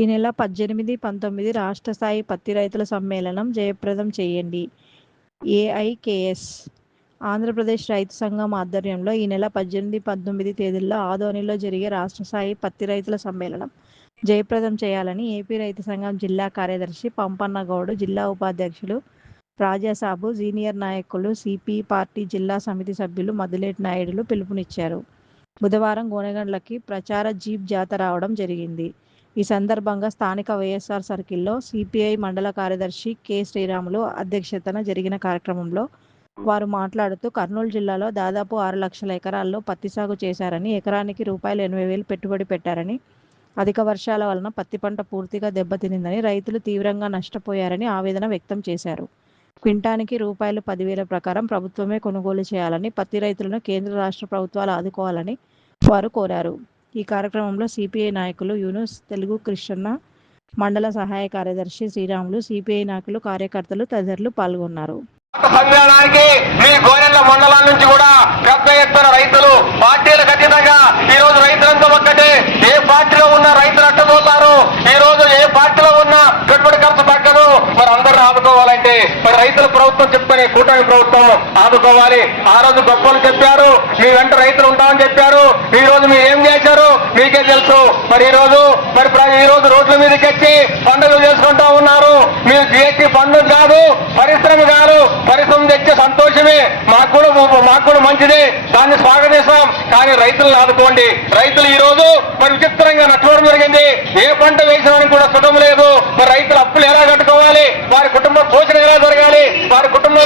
ఈ నెల పద్దెనిమిది పంతొమ్మిది రాష్ట్ర స్థాయి పత్తి రైతుల సమ్మేళనం జయప్రదం చేయండి. ఏఐకేఎస్ ఆంధ్రప్రదేశ్ రైతు సంఘం ఆధ్వర్యంలో ఈ నెల పద్దెనిమిది పంతొమ్మిది తేదీల్లో ఆదోనిలో జరిగే రాష్ట్ర స్థాయి పత్తి రైతుల సమ్మేళనం జయప్రదం చేయాలని ఏపీ రైతు సంఘం జిల్లా కార్యదర్శి పంపన్నగౌడ్ జిల్లా ఉపాధ్యక్షులు రాజాసాబు సీనియర్ నాయకులు సిపి పార్టీ జిల్లా సమితి సభ్యులు మధులేటి నాయుడులు పిలుపునిచ్చారు. బుధవారం గోనెగండ్లకి ప్రచార జీప్ జాత రావడం జరిగింది. ఈ సందర్భంగా స్థానిక వైఎస్ఆర్ సర్కిల్లో సిపిఐ మండల కార్యదర్శి కె. శ్రీరాములు అధ్యక్షతన జరిగిన కార్యక్రమంలో వారు మాట్లాడుతూ కర్నూలు జిల్లాలో దాదాపు ఆరు లక్షల ఎకరాల్లో పత్తి సాగు చేశారని ఎకరానికి రూపాయలు ఎనభై వేలు పెట్టుబడి పెట్టారని అధిక వర్షాల వలన పత్తి పంట పూర్తిగా దెబ్బతినిందని రైతులు తీవ్రంగా నష్టపోయారని ఆవేదన వ్యక్తం చేశారు. క్వింటానికి రూపాయలు పదివేల ప్రకారం ప్రభుత్వమే కొనుగోలు చేయాలని పత్తి రైతులను కేంద్ర రాష్ట్ర ప్రభుత్వాలు ఆదుకోవాలని వారు కోరారు. ఈ కార్యక్రమంలో సిపిఐ నాయకులు యూనుస్ తెలుగు కృష్ణ మండల సహాయ కార్యదర్శి శ్రీరాములు సిపిఐ నాయకులు కార్యకర్తలు తదితరులు పాల్గొన్నారు. మండలాన్ని మీ గోనెల మండలం నుంచి కూడా పెద్ద ఎత్తున రైతులు పార్టీలకు అతీతంగా ఈ రోజు రైతులంతా ఒక్కటే ఏ పార్టీలో ఉన్న రైతులు అట్టబోతారు ఈ రోజు ఏ పార్టీలో ఉన్న పెట్టుబడి ఖర్చు తగ్గదు మరి అందరూ ఆదుకోవాలంటే మరి రైతుల ప్రభుత్వం చెప్పుకొని కూటమి ప్రభుత్వం ఆదుకోవాలి. ఆ రోజు గొప్పలు చెప్పారు. మీ వెంట రైతులు ఉంటామని చెప్పారు. ఈ రోజు మీరు ఏం చేశారు? మీకే తెలుసు. మరి ఈ రోజు మరి ఈ రోజు రోడ్ల మీదకి వచ్చి పండుగలు చేసుకుంటా ఉన్నారు. మీరు జిఎస్టీ పండుగ కాదు పరిశ్రమ కాదు. పరిశ్రమ తెచ్చే సంతోషమే. మాకు కూడా మాకు కూడా మంచిదే. దాన్ని స్వాగతిస్తాం. కానీ రైతులను ఆదుకోండి. రైతులు ఈ రోజు మరి విచిత్రంగా నష్టపోవడం జరిగింది. ఏ పంట వేసినానికి కూడా సుఖం లేదు. మరి రైతులు అప్పులు ఎలా జరగాలి. వారి కుటుంబ పోషణ ఎలా జరగాలి. వారి కుటుంబం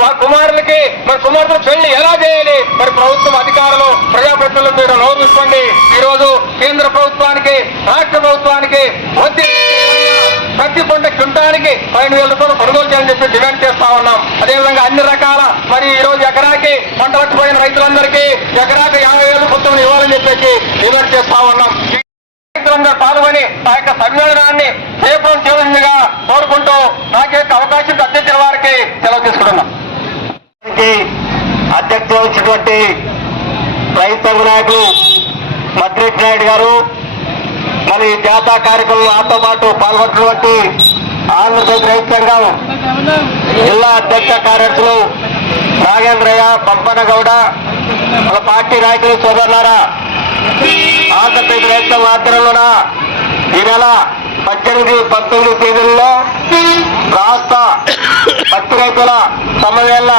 వారి కుమారులకి మరి కుమార్తెల పెళ్ళి ఎలా చేయాలి? మరి ప్రభుత్వం అధికారులు ప్రజాప్రతినిధులు మీరు నోరు ఈరోజు ఈ రోజు కేంద్ర ప్రభుత్వానికి రాష్ట్ర ప్రభుత్వానికి ఒత్తిడి ప్రతి పంట క్వింటానికి పన్నెండు వేల రూపాయలు కొనుగోలు చేయాలని చెప్పి డిమాండ్ చేస్తా ఉన్నాం. అదేవిధంగా అన్ని రకాల మరి ఈ రోజు ఎకరాకి పంట పట్టిపోయిన రైతులందరికీ ఎకరాకి యాభై వేలు మొత్తం ఇవ్వాలి చెప్పేసి డిమాండ్ చేస్తా ఉన్నాం రైతులందరూ ఆ యొక్క సమ్మేళనాన్ని చేపడం చేయవలసిందిగా కోరుకుంటూ నాకు యొక్క అవకాశం అధ్యక్షుల వారికి సెలవు తీసుకుంటున్నాం. అధ్యక్ష వచ్చినటువంటి రైతు నాయకులు మద్రెడ్డి నాయుడు గారు మరి జాతా కార్యక్రమంలో ఆతో పాటు పాల్గొన్నటువంటి ఆంధ్రప్రదేశ్ రైతు సంఘం జిల్లా అధ్యక్ష కార్యదర్శులు నాగేంద్రయ్య పంపన గౌడ పార్టీ నాయకులు సోదరులారా ఆంధ్రప్రదేశ్ రైతు సంఘం ఈ నెల పద్దెనిమిది పంతొమ్మిది తేదీల్లో రాష్ట్ర పత్తి రైతుల సమ్మేళన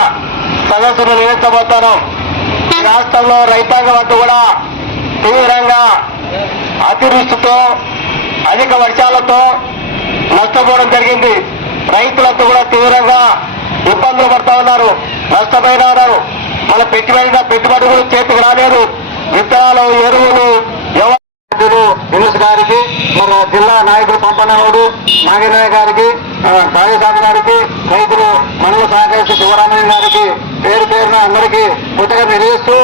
సదస్సును నిర్వహించబోతున్నాం. ఈ రాష్ట్రంలో రైతాంగం అంతా కూడా తీవ్రంగా అతివృష్టితో అధిక వర్షాలతో నష్టపోవడం జరిగింది. రైతులంతా కూడా తీవ్రంగా ఇబ్బందులు పడతా ఉన్నారు. నష్టపోయిన ఉన్నారు. మన పెట్టుబడిగా పెట్టుబడి కూడా చేతికి రాలేదు. విత్తనాలు ఎరువులు సభ్యులు యూనిస్ గారికి మన జిల్లా నాయకులు పంపనవుడు నాగేంద్ర గారికి రాజస్వామి గారికి రైతులు మనలు సహకరిస్తూ శివరామయ్య గారికి పేరు పేరున అందరికీ కృతజ్ఞత తెలియజేస్తూ